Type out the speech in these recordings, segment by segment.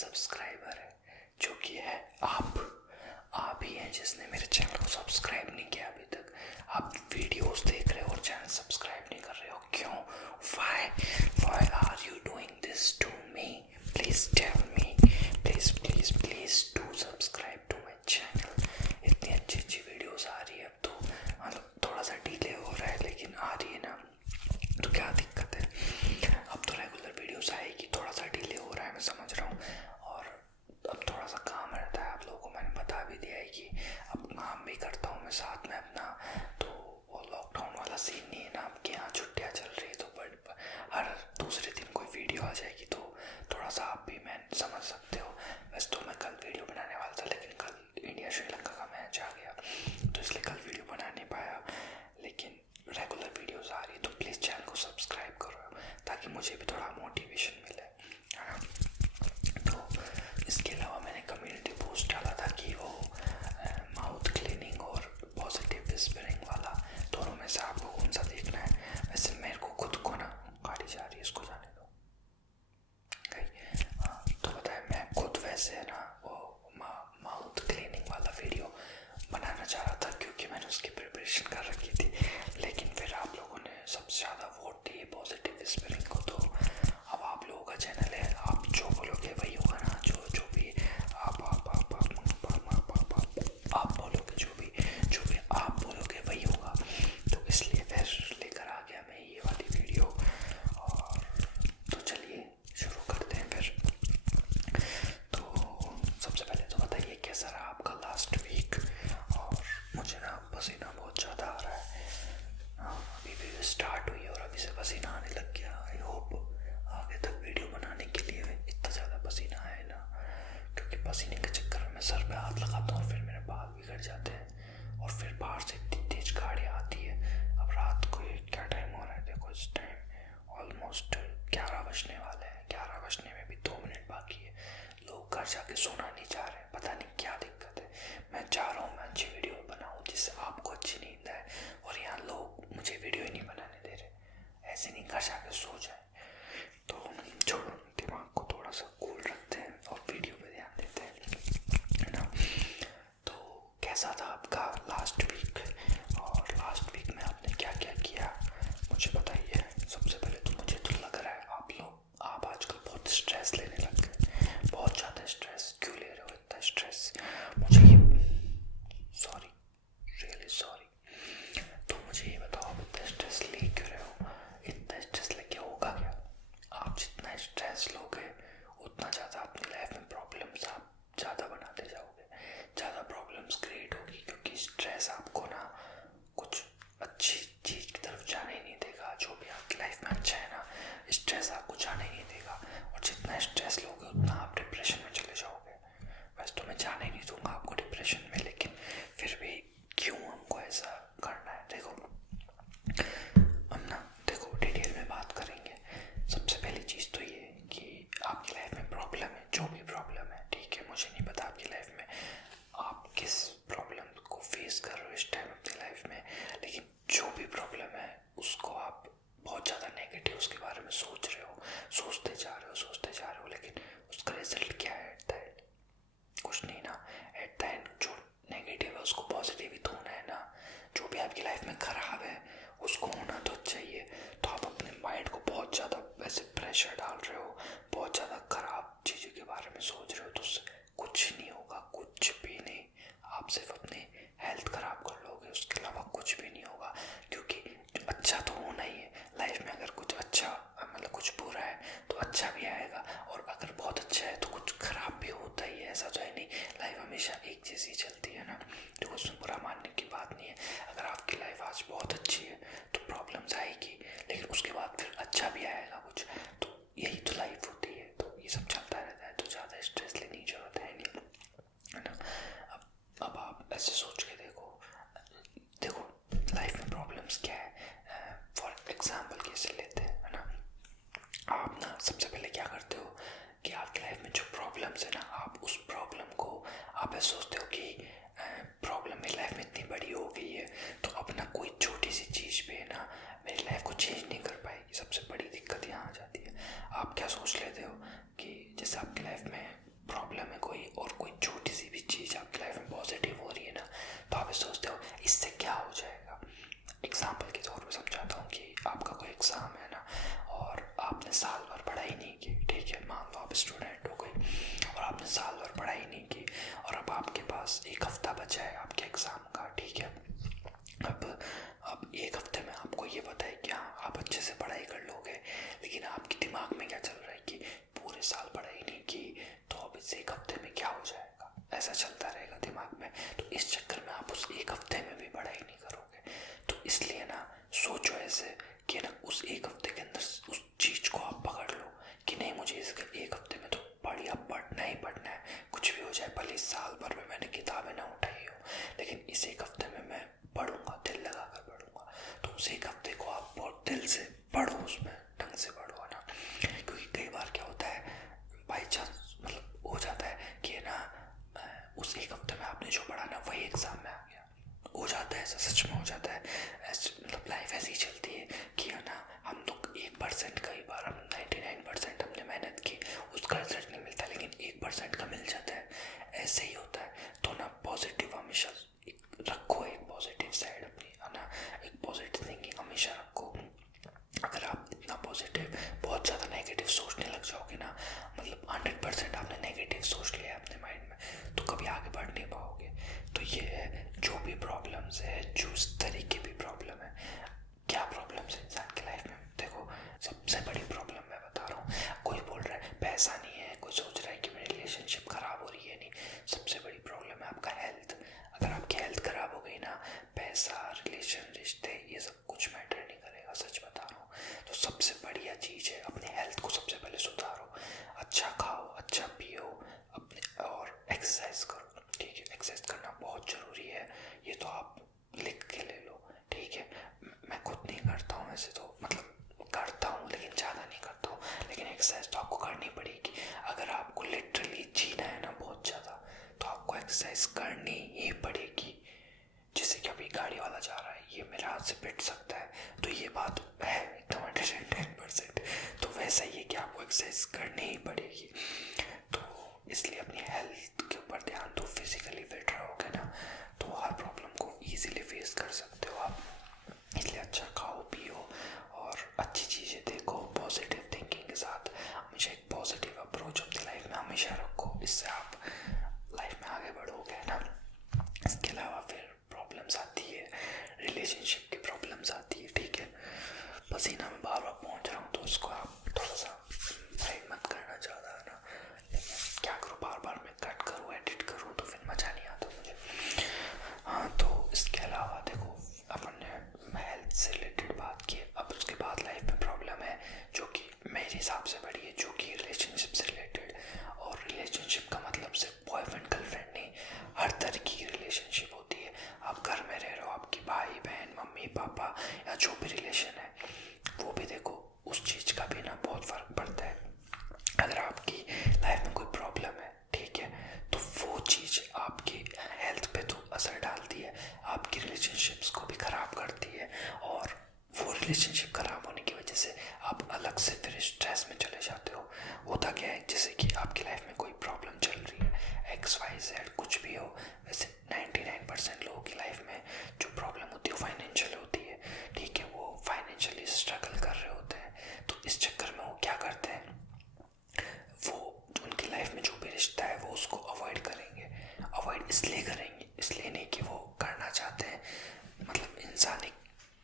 Subscriber है, जो कि है आप ही हैं जिसने मेरे चैनल को सब्सक्राइब नहीं किया अभी तक। आप वीडियोस देख रहे हो और चैनल सब्सक्राइब नहीं कर रहे हो, क्यों? Why are you doing this to me? Please tell me. Please do subscribe to my channel. इतनी अच्छी वीडियोस आ रही है, अब तो मतलब थोड़ा सा डिले हो रहा है लेकिन आ रही है ना, तो क्या दिक्कत है? अब तो रेगुलर वीडियोस आएगी, थोड़ा सा डिले हो रहा है मैं समझ रहा हूँ, और अब थोड़ा सा काम रहता है। आप लोगों को मैंने बता भी दिया है कि अब काम भी करता हूँ मैं साथ में अपना, तो वो लॉकडाउन वाला सीन नहीं है ना, आपके यहाँ छुट्टियाँ चल रही है तो हर दूसरे दिन कोई वीडियो आ जाएगी, तो थोड़ा सा आप भी मैं समझ सकते हो। वैसे तो मैं कल वीडियो बनाने वाला था लेकिन कल इंडिया श्रीलंका का मैच आ गया, तो इसलिए कल वीडियो बना नहीं पाया। लेकिन रेगुलर वीडियोस आ रही है तो प्लीज़ चैनल को सब्सक्राइब करो ताकि मुझे भी थोड़ा मोटिवेशन मिले, है ना। तो इसके अलावा मैंने कम्युनिटी पोस्ट डाला था कि वो माउथ क्लीनिंग और पॉजिटिव विस्परिंग वाला दोनों में से आपको कौन सा देखना है। वैसे मेरे को खुद को ना गाड़ी जा रही है, इसको जाने दो। हाँ, तो बताए मैं खुद वैसे ना वो माउथ क्लीनिंग वाला वीडियो बनाना चाह रहा था क्योंकि मैंने उसकी प्रिपरेशन कर रखी थी, लेकिन फिर आप लोगों ने सबसे ज़्यादा वोट दिए पॉजिटिव विस्परिंग को, तो अब आप लोगों का चैनल है, आप जो बोलोगे वही होगा ना, जो भी आप बोलोगे, जो भी आप बोलोगे वही होगा। तो इसलिए फिर लेकर आ गया मैं ये वाली वीडियो, और तो चलिए शुरू करते हैं फिर। तो सबसे पहले तो बताइए कैसा रहा आपका लास्ट वीक। और मुझे ना पसीना बहुत ज़्यादा आ रहा है, अभी वीडियो स्टार्ट हुई और अभी से पसीना आने लग गया। आई होप आगे तक वीडियो बनाने के लिए इतना ज़्यादा पसीना आए ना, क्योंकि पसीने के चक्कर में मैं सर पे हाथ लगाता हूँ और फिर मेरे बाल बिगड़ जाते हैं, और फिर बाहर से इतनी तेज गाड़ियाँ आती है। अब रात को क्या टाइम हो रहा है, देखो इस टाइम ऑलमोस्ट 11 बजने वाले हैं, 11 बजने में भी 2 मिनट बाकी है। लोग घर जाके सोना नहीं चाह रहे, पता नहीं क्या दिक्कत है। मैं चाह रहा हूँ मैं अच्छी वीडियो बनाऊँ जिससे आपको अच्छी नींद आए, और यहाँ लोग मुझे वीडियो ही नहीं बनाने दे रहे, ऐसे नहीं घर जाके सो जाए। तो छोड़ो, दिमाग को थोड़ा सा कूल रखते हैं और वीडियो पे ध्यान देते हैं, है ना। तो कैसा था आपका लास्ट वीक, और लास्ट वीक में आपने क्या क्या किया मुझे बताइए। सबसे पहले तो मुझे तो लग रहा है आप आजकल बहुत स्ट्रेस लेने लग गए, बहुत ज़्यादा स्ट्रेस। क्यों ले रहे हो इतना स्ट्रेस? मुझे ये सॉरी, रियली सॉरी। तो मुझे ये बताओ आप इतना स्ट्रेस ले क्यों रहे हो? इतना स्ट्रेस लेके होगा क्या? आप जितना स्ट्रेस लोगे उतना ज़्यादा अपनी लाइफ में प्रॉब्लम्स आप ज़्यादा बनाते जाओगे, ज़्यादा प्रॉब्लम्स क्रिएट होगी, क्योंकि स्ट्रेस आपको ना कुछ अच्छी चीज़ की तरफ जाने ही नहीं देगा। जो भी आपकी लाइफ में अच्छा है ना, स्ट्रेस आपको जाने ही नहीं देगा, और जितना स्ट्रेस लोगे उतना आप डिप्रेशन में चले जाओगे। वैसे तो मैं जाने ही नहीं दूंगा आपको डिप्रेशन में, लेकिन फिर भी क्यों हमको ऐसा करना है? देखो हम ना, देखो डिटेल में बात करेंगे। सबसे पहली चीज़ तो ये कि आपकी लाइफ में प्रॉब्लम है, जो भी प्रॉब्लम है, ठीक है, मुझे नहीं पता आपकी लाइफ में आप किस प्रॉब्लम को फेस कर रहे हो इस टाइम अपनी लाइफ में, लेकिन जो भी प्रॉब्लम है उसको आप बहुत ज़्यादा नेगेटिव उसके बारे में सोच रहे हो, सोचते जा रहे हो, लेकिन उसका रिजल्ट क्या है एट द एंड? कुछ नहीं ना। एट द एंड जो नेगेटिव है उसको पॉजिटिव ही तो होना है ना। जो भी आपकी लाइफ में ख़राब है उसको होना तो चाहिए। तो आप अपने माइंड को बहुत ज़्यादा वैसे प्रेशर डाल रहे हो, बहुत ज़्यादा ख़राब चीज़ों के बारे में सोच रहे हो, तो उससे कुछ नहीं होगा, कुछ भी नहीं। आप सिर्फ अपनी हेल्थ ख़राब कर लोगे, उसके अलावा कुछ भी नहीं होगा। क्योंकि अच्छा तो होना ही है लाइफ में, अगर कुछ अच्छा मतलब कुछ बुरा है तो अच्छा भी आएगा, और अगर बहुत अच्छा है तो कुछ ख़राब भी होता ही है। ऐसा तो है नहीं लाइफ हमेशा एक जैसी चलती है ना, तो उसमें बुरा मानने की बात नहीं है। अगर आपकी लाइफ आज बहुत अच्छी है तो प्रॉब्लम्स आएगी, लेकिन उसके बाद फिर अच्छा भी आएगा कुछ, तो यही तो लाइफ होती है। तो ये सब चलता रहता है, तो ज़्यादा स्ट्रेस लेने की जरूरत है नहीं, है ना। अब आप ऐसे सोच के देखो लाइफ में प्रॉब्लम्स क्या है। फॉर एग्जाम्पल कैसे लेते हैं, है ना। आप ना सबसे पहले क्या करते हो कि आपकी लाइफ में जो प्रॉब्लम्स है ना, आप उस प्रॉब्लम को आप ऐसे सोचते हो कि प्रॉब्लम मेरी लाइफ में इतनी बड़ी हो गई है तो अपना कोई छोटी सी चीज़ पे ना मेरी लाइफ को चेंज नहीं कर पाएगी। सबसे बड़ी दिक्कत यहाँ आ जाती है। आप क्या सोच लेते हो कि जैसे आपकी लाइफ में आपके पास एक हफ्ता बचा है आपके एग्ज़ाम का, ठीक है। अब एक हफ्ते में आपको ये पता है कि हाँ आप अच्छे से पढ़ाई कर लोगे, लेकिन आपके दिमाग में क्या चल रहा है कि पूरे साल पढ़ाई नहीं की तो अब इस एक हफ्ते में क्या हो जाएगा, ऐसा चलता रहेगा दिमाग में। तो इस चक्कर में आप उस एक हफ्ते में भी पढ़ाई नहीं करोगे। तो इसलिए ना सोचो ऐसे कि ना उस एक हफ्ते के अंदर उस चीज़ को आप पकड़ लो कि नहीं मुझे इसके एक हफ्ते में तो बढ़िया पढ़ना ही पढ़ना है, कुछ भी हो जाए, भले इस साल भर में मैंने किताबें ना उठाई हो, लेकिन इस एक हफ्ते में मैं पढ़ूंगा, दिल लगा कर पढ़ूंगा। तो उस एक हफ्ते को आप बहुत दिल से पढ़ो, उसमें ढंग से पढ़ो ना। क्योंकि कई बार क्या होता है, बाई चांस मतलब हो जाता है कि ना उस एक हफ्ते में आपने जो पढ़ा ना वही एग्ज़ाम में आ गया, हो जाता है ऐसा, सच में हो जाता है ऐसे। मतलब लाइफ ऐसी ही चलती है कि है ना, हम तो 1% कई बार हम 99% हमने मेहनत की उसका रिजल्ट नहीं मिलता, लेकिन 1% का मिल जाता है, ऐसे ही होता है। तो ना पॉजिटिव हमेशा रखो, एक पॉजिटिव साइड अपनी है ना, एक पॉजिटिव थिंकिंग हमेशा रखो। अगर आप इतना पॉजिटिव बहुत ज़्यादा नेगेटिव सोचने लग जाओगे ना, मतलब 100% आपने नेगेटिव सोच लिया है अपने माइंड में, तो कभी आगे बढ़ नहीं पाओगे। तो ये है, जो भी प्रॉब्लम्स है, जो इस तरीके भी प्रॉब्लम है, क्या प्रॉब्लम्स है इंसान की लाइफ में, देखो सबसे बड़ी प्रॉब्लम मैं बता रहा हूँ। कोई बोल रहा है पैसा नहीं है, कोई सोच रहा है कि मेरी रिलेशनशिप खराब हो रही है, नहीं, सबसे बड़ी प्रॉब्लम है आपका हेल्थ। अगर आपकी हेल्थ खराब हो गई ना, पैसा, रिलेशन, रिश्ते, ये सब कुछ मैटर नहीं करेगा, सच बता रहा हूँ। तो सबसे बढ़िया चीज़ है अपने हेल्थ को सबसे पहले सुधारो, अच्छा खाओ, अच्छा पियो अपने, और एक्सरसाइज करो, ठीक है। एक्सरसाइज करना बहुत ज़रूरी है, ये तो आप लिख के ले लो, ठीक है। मैं खुद नहीं करता हूँ वैसे तो, मतलब करता हूँ लेकिन ज़्यादा नहीं करता हूँ, लेकिन एक्सरसाइज तो आपको करनी पड़ेगी। अगर आपको लिटरली जीना है ना बहुत ज़्यादा, तो आपको एक्सरसाइज करनी ही पड़ेगी। जैसे कि अभी गाड़ी वाला जा रहा है, ये मेरे हाथ से पिट सकता है, तो ये बात है एकदम 110%। तो वैसा ही है कि आपको एक्सरसाइज करनी ही पड़ेगी। तो इसलिए अपनी हेल्थ के ऊपर ध्यान दो, फिजिकली फिट रहोगे ना तो हर प्रॉब्लम को ईजिली फेस कर सकते हो आप। इसलिए अच्छा खाओ पियो और अच्छी चीज़ें देखो, पॉजिटिव थिंकिंग के साथ हमेशा एक पॉजिटिव अप्रोच अपनी लाइफ में हमेशा रखो, इससे आप लाइफ में आगे बढ़ोगे ना। इसके अलावा फिर प्रॉब्लम्स आती है, रिलेशनशिप की प्रॉब्लम्स आती है, ठीक है। पसीना में बार बार पहुँच रहा हूँ तो उसको आप थोड़ा सा ब्रेक मत करना ज़्यादा है ना, लेकिन क्या करूँ, बार बार मैं कट करूँ, एडिट करूँ तो फिर मज़ा नहीं आता मुझे। हाँ, तो इसके अलावा देखो अपन ने हेल्थ से रिलेटेड बात की, अब उसके बाद लाइफ में प्रॉब्लम है जो कि मेरे हिसाब से बड़ी है, जो कि रिलेशनशिप से रिलेटेड। और रिलेशनशिप का मतलब सिर्फ बॉयफ्रेंड गर्लफ्रेंड नहीं, हर तरह की रिलेशनशिप होती है। आप घर में रह रहे हो, आपकी भाई बहन, मम्मी पापा, या जो भी रिलेशन है वो भी देखो, उस चीज़ का भी ना बहुत फ़र्क पड़ता है। अगर आपकी लाइफ में कोई प्रॉब्लम है, ठीक है, तो वो चीज़ आपकी हेल्थ पे तो असर डालती है, आपकी रिलेशनशिप्स को भी ख़राब करती है, और वो रिलेशनशिप ख़राब होने की वजह से आप अलग से फिर स्ट्रेस में चले जाते हो। होता क्या है, जैसे कि आपकी लाइफ में कोई प्रॉब्लम चल रही है, XYZ कुछ भी हो, वैसे 99% लोगों की लाइफ में जो प्रॉब्लम होती है वो फाइनेंशियल होती है, ठीक है। वो फाइनेंशियली स्ट्रगल कर रहे होते हैं, तो इस चक्कर में वो क्या करते हैं, वो उनकी लाइफ में जो भी रिश्ता है वो उसको अवॉइड करेंगे। अवॉइड इसलिए करेंगे, इसलिए नहीं कि वो करना चाहते हैं, मतलब इंसान एक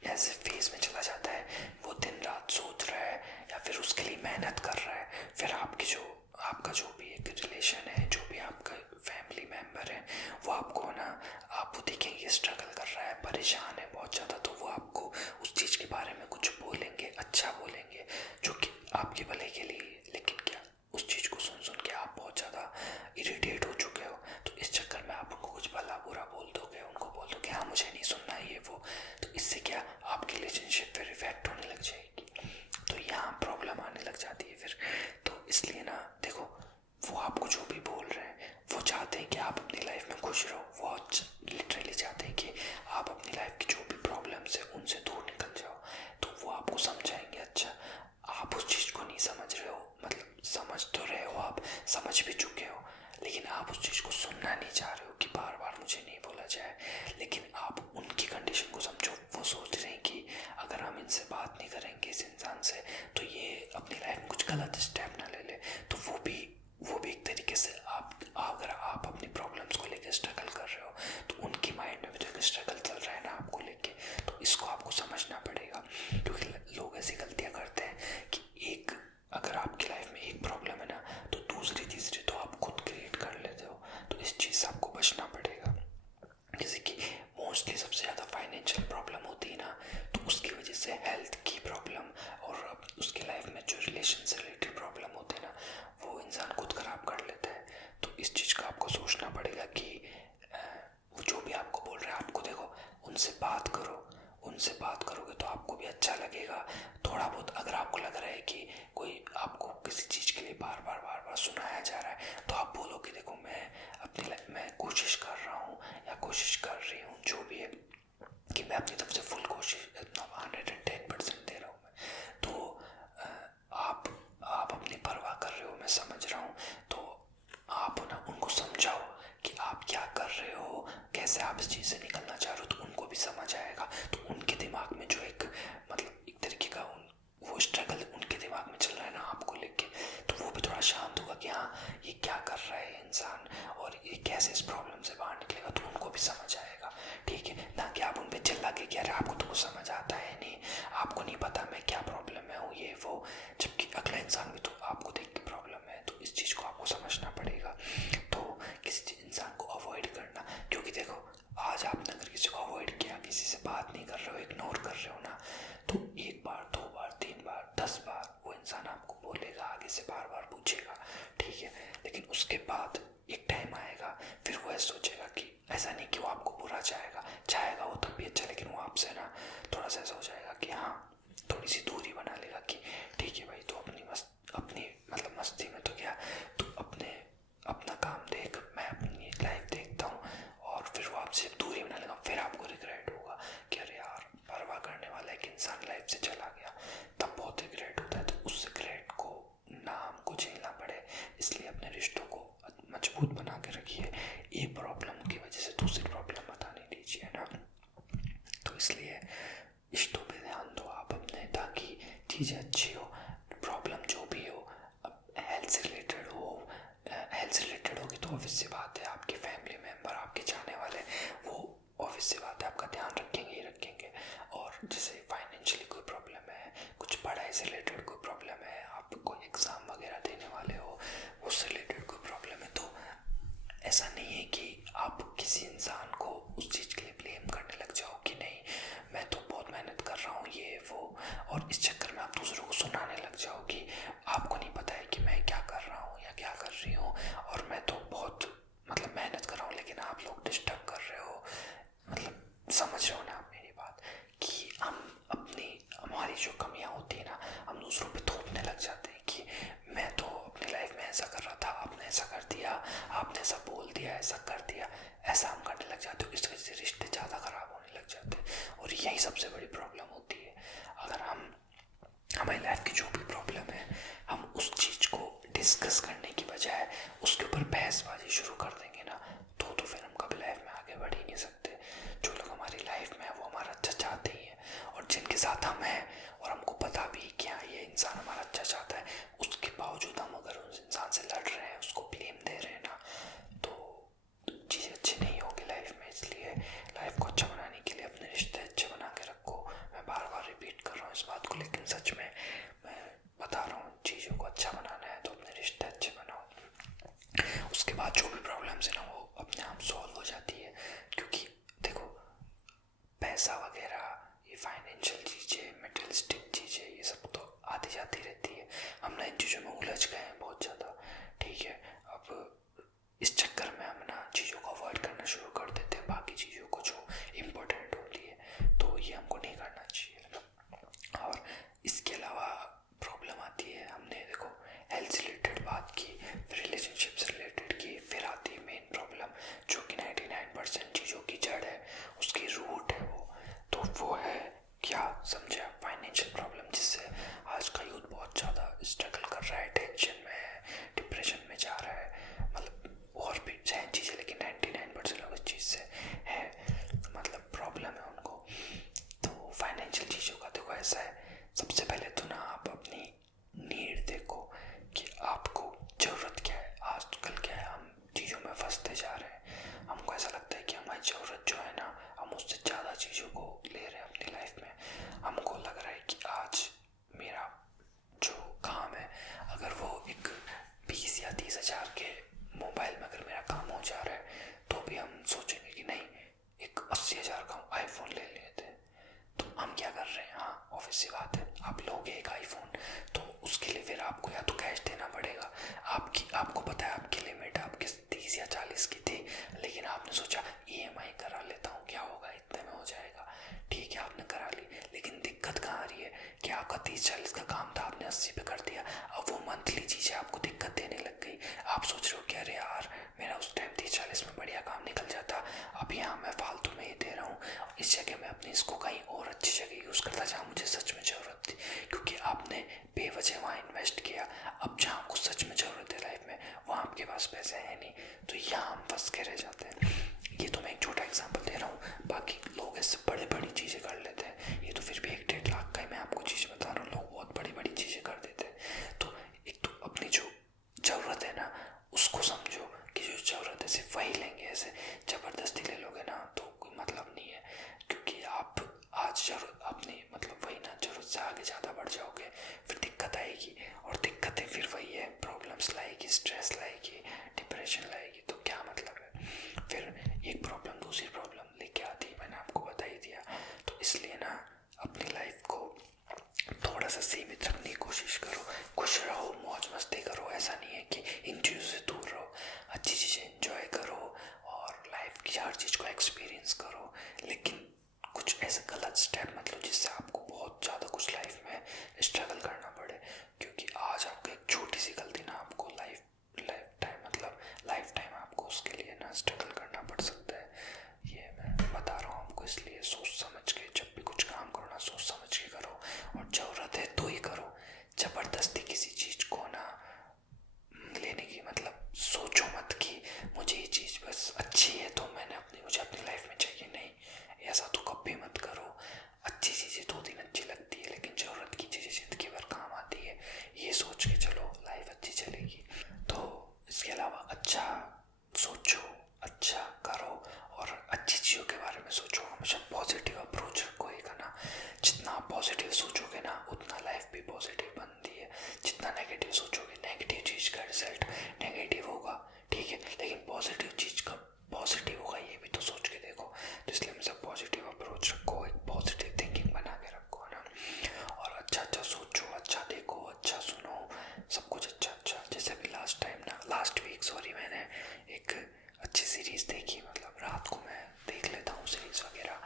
ऐसे फेज में चला जाता है, वो दिन रात सोच रहा है या फिर उसके लिए मेहनत कर रहा है, फिर आपका जो भी एक रिलेशन है, जो भी आपका फैमिली मेम्बर है, वो आपको ना, आप वो देखेंगे स्ट्रगल कर रहा है, परेशान है बहुत ज़्यादा, तो वो आपको उस चीज़ के बारे में कुछ बोलेंगे, अच्छा बोलेंगे, जो कि आपके भले के लिए, लेकिन क्या उस चीज़ को सुन सुन के आप बहुत ज़्यादा इरिटेट हो चुके हो, तो इस चक्कर में आप उनको कुछ भला बुरा बोल दोगे, उनको बोल दोगे हाँ मुझे नहीं सुनना ये वो, तो इससे क्या आपकी रिलेशनशिप पर इफेक्ट होने लग जाएगी, तो यहाँ प्रॉब्लम आने लग जाती है फिर। तो इसलिए ना देखो, वो आपको जो भी बोल रहे हैं वो चाहते हैं कि आप अपनी लाइफ में खुश रहो, वो लिटरली चाहते हैं कि आप अपनी लाइफ की जो भी प्रॉब्लम्स है उनसे दूर निकल जाओ, तो वो आपको समझाएंगे। अच्छा, आप उस चीज़ को नहीं समझ रहे हो, मतलब समझ तो रहे हो, आप समझ भी चुके हो, लेकिन आप उस चीज़ को सुनना नहीं चाह रहे हो कि बार बार मुझे नहीं बोला जाए, लेकिन आप उनकी कंडीशन को समझो। वो सोच रहे हैं कि अगर हम इनसे बात नहीं करेंगे, इस इंसान से, तो ये अपनी लाइफ में कुछ गलत स्टेप ना ले ले, तो वो भी एक तरीके से अगर आप अपनी प्रॉब्लम्स को लेकर मुझसे बात करोगे तो आपको भी अच्छा लगेगा। थोड़ा बहुत अगर आपको लग रहा है कि कोई आपको किसी चीज़ के लिए बार बार सुनाया जा रहा है तो आप बोलो कि देखो मैं अपनी लाइफ में कोशिश कर रहा हूँ या कोशिश कर रही हूँ, जो भी है, कि मैं अपनी तरफ से फुल कोशिश 110% दे रहा हूँ मैं। तो आप अपनी परवाह कर रहे हो, मैं समझ रहा हूँ। तो आप ना उनको समझाओ कि आप क्या कर रहे हो, कैसे आप इस चीज़ से निकलना चाह रहे हो, तो उनको भी समझ आएगा। तो उनके दिमाग में जो एक मतलब एक तरीके का वो स्ट्रगल उनके दिमाग में चल रहा है ना आपको लेके, तो वो भी थोड़ा शांत होगा कि हाँ ये क्या कर रहा है इंसान और ये कैसे इस प्रॉब्लम से बाहर निकलेगा, तो उनको भी समझ आएगा। ठीक है ना, कि आप उन पर चिल्ला के कि अरे आपको तो कुछ समझ आता है नहीं, आपको नहीं पता मैं क्या प्रॉब्लम में हूँ ये वो, जबकि अगला इंसान भी तो आपको देख के प्रॉब्लम है। तो इस चीज़ को आपको समझना पड़ेगा। तो किसी इंसान को अवॉइड करना, क्योंकि देखो आज आपने अगर किसी को अवॉइड किया, किसी से बात नहीं कर रहे हो, इग्नोर कर रहे हो ना, तो एक बार, दो बार, 3 बार, 10 बार वो इंसान आपको बोलेगा, आगे से बार बार पूछेगा। ठीक है, लेकिन उसके बाद एक टाइम आएगा फिर वो ऐसा सोचेगा कि ऐसा नहीं कि वो आपको बुरा चाहेगा वो तब भी अच्छा, लेकिन वो आपसे ना थोड़ा सा ऐसा हो जाएगा कि हाँ थोड़ी सी दूरी बना लेगा कि ठीक है भाई तो अपनी मतलब मस्ती में तो क्या, तो अपना काम देख, मैं अपनी लाइफ देखता हूँ, और फिर वो आपसे दूरी बना लेगा। फिर आपको रिग्रेट होगा कि अरे यार परवाह करने वाला एक इंसान लाइफ से चला गया, तब बहुत रिग्रेट होता है। तो उस रिग्रेट को ना हमको झेलना पड़े, इसलिए अपने रिश्तों को मजबूत बना के रखिए। एक प्रॉब्लम की वजह से दूसरी प्रॉब्लम बताने दीजिए ना। तो इसलिए रिश्तों पे ध्यान दो आप अपने, ताकि चीज़ें अच्छी हो। प्रॉब्लम जो भी हो, अब हेल्थ से रिलेटेड होगी तो ऑब्वियस सी बात है आपके फैमिली मेम्बर, आपके चाहने वाले, वो ऑब्वियस सी बात है आपका ध्यान रखेंगे ही रखेंगे। और जैसे फाइनेंशियली कोई प्रॉब्लम है, कुछ पढ़ाई से रिलेटेड कोई प्रॉब्लम है, आप कोई एग्ज़ाम वगैरह देने वाले हो, उससे रिलेटेड कोई प्रॉब्लम है, तो ऐसा नहीं है कि आप किसी इंसान को उस चीज़ के लिए ब्लेम करने लग जाओ कि नहीं मैं तो बहुत मेहनत कर रहा हूँ ये वो, और इस चक्कर में आप दूसरों को सुनाने लग जाओ कि आपको नहीं पता है कि मैं क्या कर रहा हूँ या क्या कर रही हूँ, और मैं तो बहुत मतलब मेहनत कर रहा हूँ लेकिन आप लोग डिस्टर्ब कर रहे हो। मतलब समझ रहे हो ना आप मेरी बात, कि हमारी जो कमियाँ होती है ना, हम दूसरों पे थोपने लग जाते हैं कि मैं तो अपनी लाइफ में ऐसा कर रहा था, आपने ऐसा कर दिया, आपने ऐसा बोल दिया, ऐसा कर दिया, ऐसा हम करने लग जाते हो। इस वजह से रिश्ते ज़्यादा ख़राब होने लग जाते हैं, और यही सबसे बड़ी प्रॉब्लम होती है। अगर हमारी लाइफ की जो भी प्रॉब्लम है, हम उस चीज़ को डिस्कस करने की बजाय उसके ऊपर बहसबाजी शुरू कर देंगे ना, तो फिर हम कभी लाइफ में आगे बढ़ ही नहीं सकते। जो लोग हमारी लाइफ में है वो हमारा अच्छा चाहते ही हैं, और जिनके साथ हम हैं और हमको पता भी कि हाँ ये इंसान हमारा अच्छा चाहता है, उसके बावजूद हम अगर उस इंसान से लड़ रहे हैं, उसको ब्लेम दे रहे हैं ना, तो चीज़ें अच्छी नहीं होगी लाइफ में। इसलिए लाइफ को अच्छा बनाने के लिए अपने रिश्ते अच्छे बना के रखो। मैं बार बार रिपीट कर रहा हूँ इस बात को, लेकिन सच में मैं बता रहा हूँ, चीज़ों को अच्छा बनाना है तो अपने रिश्ते अच्छे बनाओ। उसके बाद जो भी प्रॉब्लम्स है ना वो अपने आप सॉल्व हो जाती है। क्योंकि देखो पैसा वगैरह, ये फाइनेंशियल चीज़ें, मटेरियलिस्टिक चीज़ें, ये सब तो आती जाती रहती है। हम ना इन चीज़ों में उलझ गए हैं बहुत ज़्यादा। ठीक है, अब इस चक्कर में हम ना चीज़ों को अवॉइड करना शुरू कर देते हैं, बाकी चीज़ों को जो इम्पोर्टेंट होती है, तो ये हमको नहीं करना चाहिए। और इसके अलावा प्रॉब्लम आती है, हमने देखो हेल्थ से रिलेटेड बात की, रिलेशनशिप से रिलेटेड की, फिर आती है मेन प्रॉब्लम जो कि 99% चीज़ों की जड़ है, उसकी रूट है वो है क्या, समझे आप, फाइनेंशियल प्रॉब्लम, जिससे आज का यूथ बहुत ज़्यादा स्ट्रगल कर रहा है, टेंशन में है, डिप्रेशन में जा रहा है। मतलब और भी चैन चीज़ें, लेकिन 99% लोग इस चीज़ से है, मतलब प्रॉब्लम है उनको। तो फाइनेंशियल चीज़ों का देखो ऐसा है, सबसे पहले तो ना आप अपनी नीड देखो कि आपको ज़रूरत क्या है। आजकल क्या है, हम चीज़ों में फंसते जा रहे हैं, हमको ऐसा लगता है कि हमारी ज़रूरत जो है ना, हम उससे ज़्यादा चीज़ों को ले रहे हैं अपनी लाइफ में। हमको लग रहा है कि आज मेरा जो काम है, अगर वो एक 20 या 30 हज़ार के मोबाइल में अगर मेरा काम हो जा रहा है, तो भी हम सोचेंगे कि नहीं एक 80 हज़ार का आईफोन ले लेते हैं। तो हम क्या कर रहे हैं, हाँ ऑब्वियस सी बात है, आप लोगे एक आईफोन, तो उसके लिए फिर आपको या तो कैश देना पड़ेगा, आपको पता है आपकी लिमिट आपके 30 या 40 की थी, लेकिन आपने सोचा EMI करा लेता हूँ, क्या होगा इतने में हो जाएगा। ठीक है, आपने करा लिया, आपने 80 पे कर दिया, अब वो मंथली चीज़ें आपको दिक्कत देने लग गई। आप सोच रहे हो कि अरे यार मेरा उस टाइम 30-40 में बढ़िया काम निकल जाता, अब यहाँ मैं फालतू में ही दे रहा हूँ, इस जगह मैं अपनी इसको कहीं और अच्छी जगह यूज़ करता जहाँ मुझे सच में ज़रूरत थी, क्योंकि आपने बेवजह वहाँ इन्वेस्ट किया। अब जहाँ आपको सच में ज़रूरत है लाइफ में, वहाँ आपके पास पैसे हैं नहीं, तो यहाँ हम फंस के रह जाते हैं। ये तो मैं एक छोटा एग्जांपल दे रहा हूँ, बाकी लोग इससे बड़े बड़ी चीज़ें कर लेते हैं। ये तो फिर भी 1-1.5 लाख का ही मैं आपको चीज़ बता रहा हूँ, लोग बहुत बड़ी बड़ी चीज़ें कर देते हैं। तो एक तो अपनी जो ज़रूरत है ना उसको समझो कि जो ज़रूरत है सिर्फ वही लेंगे, ऐसे ज़बरदस्ती ले लोगे ना तो कोई मतलब नहीं है, क्योंकि आप आज जरूरत अपनी मतलब वही ना ज़रूरत से आगे ज़्यादा बढ़ जाओगे, फिर दिक्कत आएगी, और दिक्कतें फिर वही है, प्रॉब्लम्स लाएगी, स्ट्रेस लाएगी, डिप्रेशन लाएगी, तो क्या मतलब है। फिर एक प्रॉब्लम दूसरी प्रॉब्लम लेके आती है, मैंने आपको बता ही दिया। तो इसलिए ना अपनी लाइफ को थोड़ा सा सीमित रखने की कोशिश करो, खुश रहो, मौज मस्ती करो, ऐसा नहीं है कि इन चीज़ों से दूर रहो, अच्छी चीज़ें एंजॉय करो और लाइफ की हर चीज़ को एक्सपीरियंस करो, लेकिन कुछ ऐसा गलत स्टेप मत लो जिससे आपको बहुत ज़्यादा कुछ लाइफ में स्ट्रगल करना पड़े, क्योंकि आज आपको एक छोटी सी गलती ना आपको लाइफ टाइम आपको उसके लिए ना स्ट्रगल करना पड़ सकता है। ये मैं बता रहा हूँ आपको, इसलिए सोच समझ के जब भी कुछ काम करो ना सोच समझ के करो, और ज़रूरत है तो ही करो। ज़बरदस्ती किसी चीज़ को ना लेने की मतलब सोचो मत कि मुझे ये चीज़ बस अच्छी है तो मुझे अपनी लाइफ में चाहिए, नहीं, ऐसा तो कभी मत करो। अच्छी चीज़ें 2 दिन अच्छी लगती है, लेकिन ज़रूरत की चीज़ें ज़िंदगी भर काम आती है, ये सोच के चलो लाइफ अच्छी चलेगी। तो इसके अलावा अच्छा सोचो, अच्छा करो, और अच्छी चीज़ों के बारे में सोचो, हमेशा पॉजिटिव अप्रोच रखो। एक ना जितना आप पॉजिटिव सोचोगे ना उतना लाइफ भी पॉजिटिव बनती है, जितना नेगेटिव सोचोगे नेगेटिव चीज़ का रिजल्ट नेगेटिव होगा, ठीक है, लेकिन पॉजिटिव चीज़ का पॉजिटिव होगा ये भी तो सोच के देखो। तो इसलिए हमेशा पॉजिटिव अप्रोच रखो, एक पॉजिटिव थिंकिंग बना के रखो ना, और अच्छा अच्छा सोचो, अच्छा देखो, अच्छा सुनो, सब कुछ अच्छा अच्छा। जैसे अभी लास्ट वीक मैंने एक अच्छी सीरीज़ देखी, मतलब रात को मैं देख लेता हूँ सीरीज़ वगैरह,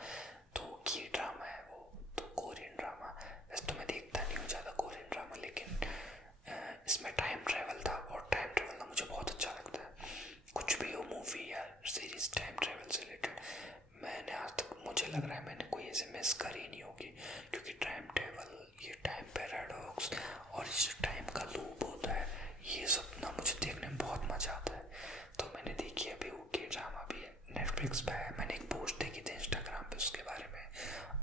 तो की ड्रामा है वो, तो कोरियन ड्रामा। वैसे तो मैं देखता नहीं हूँ ज़्यादा कोरियन ड्रामा, लेकिन इसमें टाइम ट्रैवल था, और टाइम ट्रैवल ना मुझे बहुत अच्छा लगता है। कुछ भी हो मूवी या सीरीज़ टाइम ट्रैवल से रिलेटेड, मैंने आज तक मुझे लग रहा है मैंने कोई ऐसे मिस करी नहीं होगी, क्योंकि टाइम ट्रैवल, ये टाइम पैराडॉक्स और ये जो टाइम का लूप होता है, ये सब ना मुझे देखने में बहुत मज़ा आता है। तो मैंने देखी अभी वो के ड्रामा भी नेटफ्लिक्स पे है। मैंने एक पोस्ट देखी थी इंस्टाग्राम पे उसके बारे में,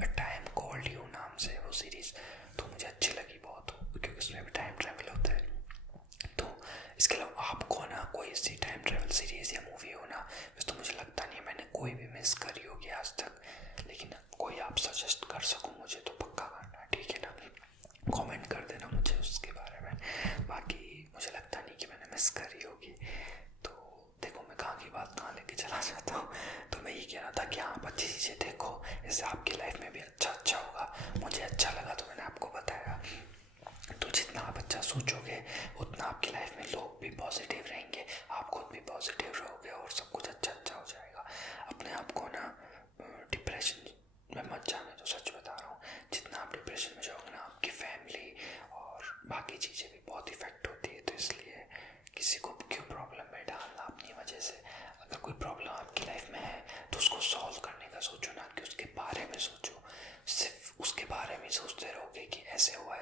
अ टाइम कॉल्ड यू नाम से वो सीरीज़, तो मुझे अच्छी लगी बहुत, क्योंकि उसमें भी टाइम ट्रैवल होता है। तो इसके अलावा आपको ना कोई ऐसी टाइम ट्रैवल सीरीज़ या मूवी हो ना, वैसे तो मुझे लगता नहीं है मैंने कोई भी मिस करी होगी आज तक, लेकिन कोई आप सजेस्ट कर सको मुझे तो पक्का करना, ठीक है ना, कमेंट कर देना मुझे उसके बारे में। बाकी मुझे लगता नहीं कि मैंने मिस करी होगी। तो देखो मैं कहाँ की बात कहाँ लेके चला जाता हूँ। तो मैं ये कह रहा था कि आप अच्छी चीज़ें देखो, इससे आपकी लाइफ में भी अच्छा होगा। मुझे अच्छा लगा तो मैंने आपको बताया। तो जितना आप अच्छा सोचोगे उतना आपकी लाइफ में लोग भी पॉजिटिव रहेंगे, आप खुद भी पॉजिटिव रहोगे, और सब कुछ अच्छा हो जाएगा। अपने आप को ना डिप्रेशन में मत जाने दो, सच बता रहा हूँ। जितना आप डिप्रेशन में जाओगे ना, आपकी फैमिली और बाकी चीज़ें भी बहुत इफेक्ट होती है। तो इसलिए किसी को क्यों प्रॉब्लम में डालना अपनी वजह से। अगर कोई प्रॉब्लम आपकी लाइफ में है तो उसको सॉल्व करने का सोचो, ना कि उसके बारे में सोचो। सिर्फ उसके बारे में सोचते रहोगे कि ऐसे हुआ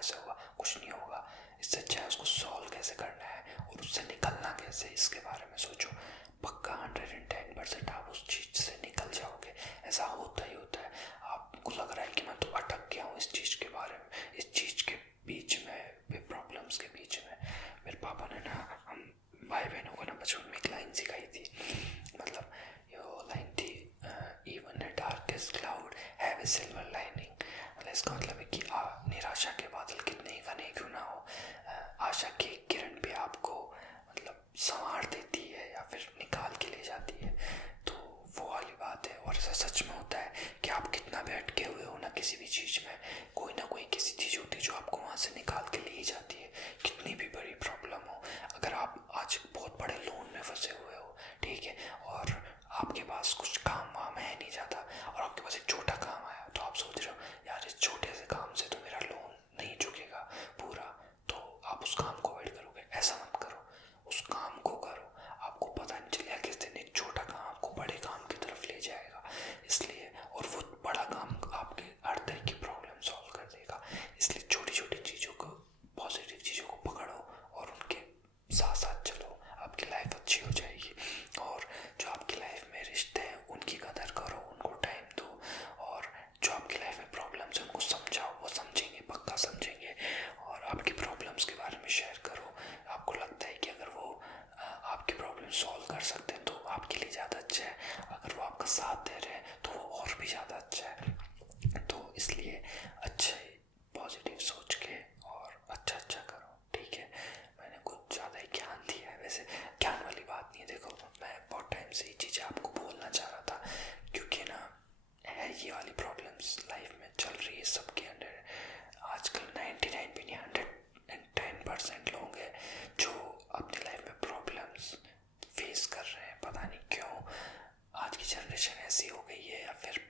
कुछ नहीं होगा। इससे अच्छा है उसको सॉल्व कैसे करना है और उससे निकलना कैसे, इसके बारे में सोचो। पक्का 110% आप उस चीज़ से निकल जाओगे। ऐसा होता ही होता है। आपको लग रहा है कि मैं तो अटक गया हूँ इस चीज़ के बारे में, इस चीज़ के बीच में, प्रॉब्लम्स के बीच में। मेरे पापा ने ना हम भाई बहनों को ना बचपन में एक लाइन सिखाई थी, मतलब ये लाइन थी, even the darkest cloud have a silver lining. इसका मतलब है कि निराशा के बादल कितने ही घने क्यों ना हो, आशा की एक किरण भी आपको मतलब संवार देती है या फिर निकाल के ले जाती है। तो वो वाली बात है। और ऐसा सच में होता है कि आप कितना भी अटके हुए हो ना किसी भी चीज़ में, कोई ना कोई किसी चीज़ होती है जो आपको वहाँ से निकाल के ले जाती है, कितनी भी बड़ी प्रॉब्लम हो। अगर आप आज बहुत बड़े लोन में फंसे हुए हो, ठीक है, और आपके पास कुछ काम वाम है नहीं ज़्यादा, और आपके पास एक छोटा काम आया, तो आप सोच रहे हो यार इस छोटे से काम से तो मेरा लोन नहीं चुकेगा पूरा, तो अच्छी हो जाएगी। और जो आपकी लाइफ में रिश्ते हैं उनकी कदर करो, उनको टाइम दो, और जो आपकी लाइफ में प्रॉब्लम्स हैं उनको समझाओ, वो समझेंगे, पक्का समझेंगे। और आपकी प्रॉब्लम्स के बारे में शेयर करो। आपको लगता है कि अगर वो आपकी प्रॉब्लम सॉल्व कर सकते हैं तो आपके लिए ज़्यादा अच्छा है, अगर वो आपका साथ दे रहे हैं तो वो और भी ज़्यादा अच्छा है। तो इसलिए अच्छे पॉजिटिव सोच के और अच्छा करो, ठीक है। मैंने कुछ ज़्यादा ही ज्ञान दिया है, वैसे ज्ञान वाली बात नहीं है। देखो मैं बहुत टाइम से ये चीज़ें आपको बोलना चाह रहा था, क्योंकि ना है ये वाली प्रॉब्लम्स लाइफ में चल रही है सबके अंडर। आजकल 99 भी नहीं, 110% लोग हैं जो अपनी लाइफ में प्रॉब्लम्स फेस कर रहे हैं। पता नहीं क्यों आज की जनरेशन ऐसी हो गई है, या फिर